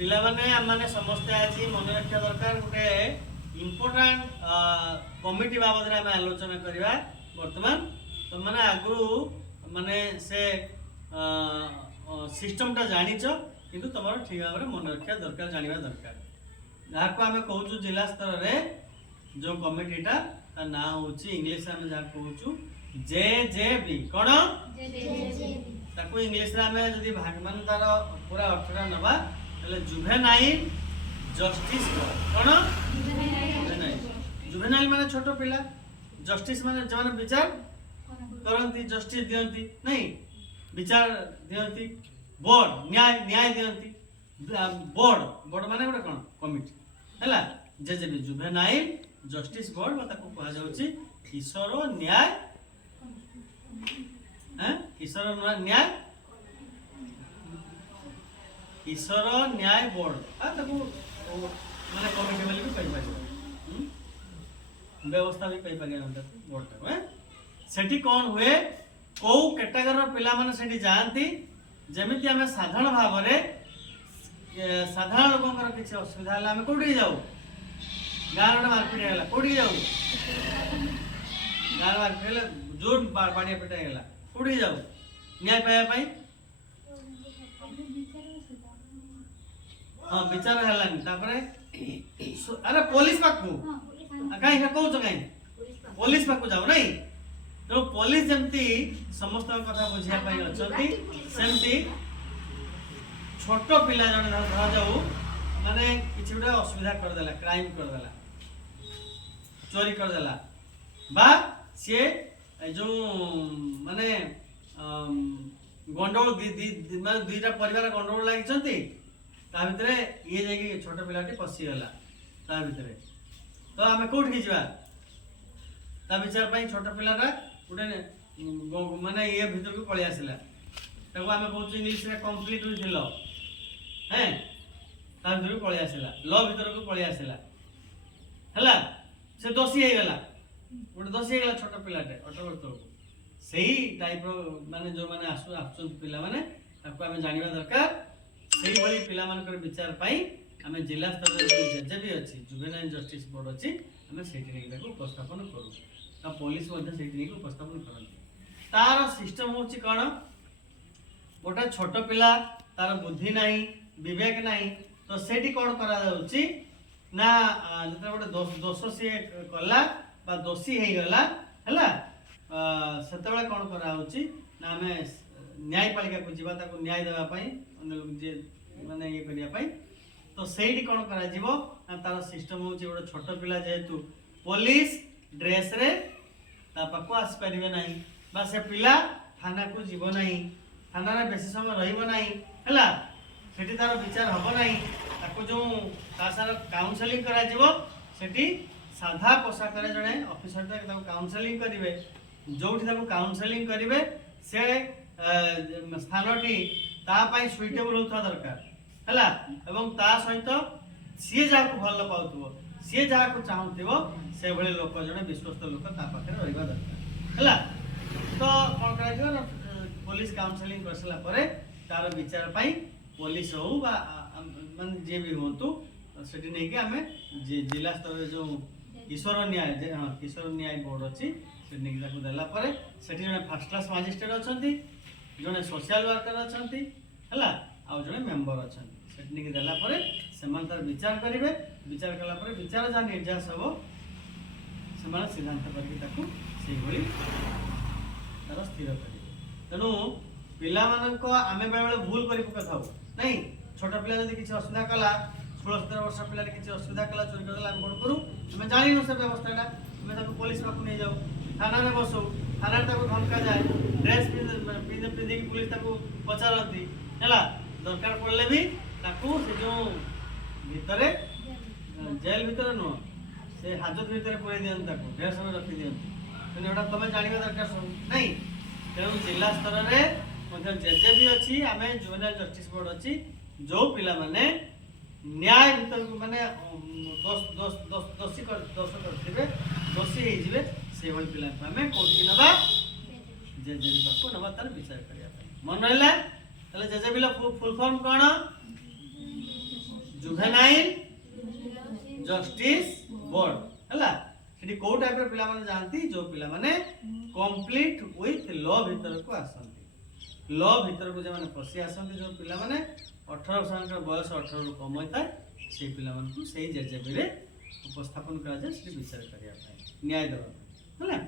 पिला माने आम समस्ते आज मन रखा दरकार गोटे इम्पोर्टाट कमिटी बाबद आम आलोचना करवा बर्तमान तुम मैंने आगु माने से सिस्टमटा जानिच किंतु तुम ठीक भाव में मन रखा दरकार जाना दरकार जहाँ को आम कहूँ जिला स्तर में जो कमिटीटा ना हूँ इंग्लीश आम जहाँ कहूँ JJB कौन ताको इंग्लीश रे आमे जदी भागमान तार पूरा अर्थटा नबा तले जुवेनाइल जस्टिस कोन जुवेनाइल माने छोटो पिला जस्टिस माने जमाने विचार करंती जस्टिस दियंती नहीं विचार दियंती बोर्ड न्याय न्याय दियंती बोर्ड माने गोटे कोन कमिटी हैला जेजेबी जुवेनाइल जस्टिस बोर्ड बा ताको कहा जाउची किशोर न्याय किशोर न्याय किशोर न्याय बोर्ड माने कमिटी वाले भी कहि पारे व्यवस्था भी कहि पारे बोर्ड ता सेठी कोन हुए को कैटेगरी पिला माने सेठी जानती जेमिति हमें साधारण भाव रे साधारण लोकंकर किछि असुविधा हला हमें कोठी जाऊ गारड मारपिट हैला कोठी जाऊ गार मारपिट जोर बाड़िया पिटा हैला कोठी जाऊ न्याय पाया पाई हां विचार हलानी तापरे अरे पुलिस पाकू काई का कहू छ काई पुलिस पाकू जाऊ नहीं तो पुलिस जमती समस्त कथा बुझिया पाई अछंती सेमती छोटो पिला जने धरा जाऊ माने किछि गुडा असुविधा कर देला क्राइम कर देला चोरी कर देला बा से जो माने गंडोल माने दुईटा परिवार गंडोल लागिचंती ता भितरे ये जाई छोटो पिलाटी पसी गला ता भितरे तो आमे कोठ की जीवा ता विचार पई छोटो पिलाटा उडे माने ये भीतर को पळि आसिला ताको आमे कहू इंग्लिश रे कंप्लीट विथ लॉ हैं ता भीतर को पळि आसिला लॉ भीतर को पळि आसिला हला से दोषी हे गला उडे दोषी हे गला छोटो पिलाटे 18 वर्ष को सही टाइप रो माने जो माने आसु पिला माने ताको आमे जानिबा दरकार सही भली पिला मानकर विचार पाई आमे जिला स्तर रे जे भी अछि जुवेनाइल जस्टिस बोर्ड अछि आमे सेठी नै ताको उपस्थापन करू ता पुलिस मध्ये सेठी नै उपस्थापन करन तार सिस्टम होछि कोन गोटा छोटो पिला तार बुद्धि नाही विवेक नाही तो सेठी कोन करा जाउछि ना जते गोटे दोष से कला बा दोषी हे गला हला सेते बेला कोन करा होछि ना हमें न्यायपालिका को जीवा ताको न्याय देबा पई जे माने ये करिया पई तो सेठी कोन करा जीवो ना तार सिस्टम होछि गोटे छोटो पिला जेतु पुलिस ड्रेस रे ता पाको आस परिबे नाही बा से पिला थाना को जीवो नाही थाना रे बेसी समय रहिबो नाही हला सेठी तार विचार हबो नाही ताको जो तासार काउंसलिंग करा जीवो सेठी साधा पोशाक रे जणे ऑफिसर ताको काउंसलिंग करिवे जोठी ताको काउंसलिंग करिवे से स्थानटी ता पाई सुइटेबल होता दरकार हला एवं ता सहित सी जा को भल पाउतबो सी जा को चाहुतिबो से भले लोक जणे विश्वस्त लोक ता पाखरे रहिबा दरकार हला तो कोन करा जो पुलिस काउंसलिंग करसला परे तार विचार पाई पुलिस हो बा मन जे भी होतु सेठी नै के हमें जिला स्तर रे जो किशोर न्याय बोर्ड अछि सेठी नै ताको देला परे सेठी जणे फर्स्ट क्लास मजिस्ट्रेट अछंती जणे सोशल वर्कर अछंती हला आ जणे मेंबर अछंती सेठी नै के देला परे समान तार विचार करिवे विचार कला परे विचार जा निर्जास हबो समान सिद्धांत करके ताको सेही भली तार स्थिर करिवे तनो पिला मानको आमे बेले भूल करि पकथाउ नहीं छोटा पिला जदी किछ असुविधा कला 16-17 वर्ष पिला रे किछ असुविधा कला चोरी करला हम कोन करू हमें जानि न से व्यवस्थाटा हमें ताको पुलिस पाकु नै जाऊ थाना रे बसो थाना ताको धमका जाए ड्रेस पिन की पुलिस ताको पचारती हैला दरकार पड़ले भी ताको से जो भितरे जेल भितरे न से हाजत भितरे पुरे दियन ताको ढेर समय रखि दियन तने एटा तमे जानिबा दरकार सब नहीं तेणु जिला स्तर रे मध्ये जेजे भी अछि आमे जुवेनाइल जस्टिस बोर्ड अछि जो पिला माने न्याय भीतर माने दोषी करथिबे दोषी हे जिवे से भल पिला हमें कोठी नबा जे जे पाको नबा तार विचार करिया मन रहला तले जे जे बिला फुल फॉर्म कोन जस्टिस बोर्ड है सेठी को टाइप रो पिला माने जानती जो पिला माने कंप्लीट विथ लॉ भीतर को आसंती लॉ भीतर को जे माने पसी आसंती जो पिला माने 18 वर्ष बयस 18 रु कम होता है से पिला मानकु सेही जजेबी रे उपस्थापन करा जाय से विचार करिया न्याय देवा है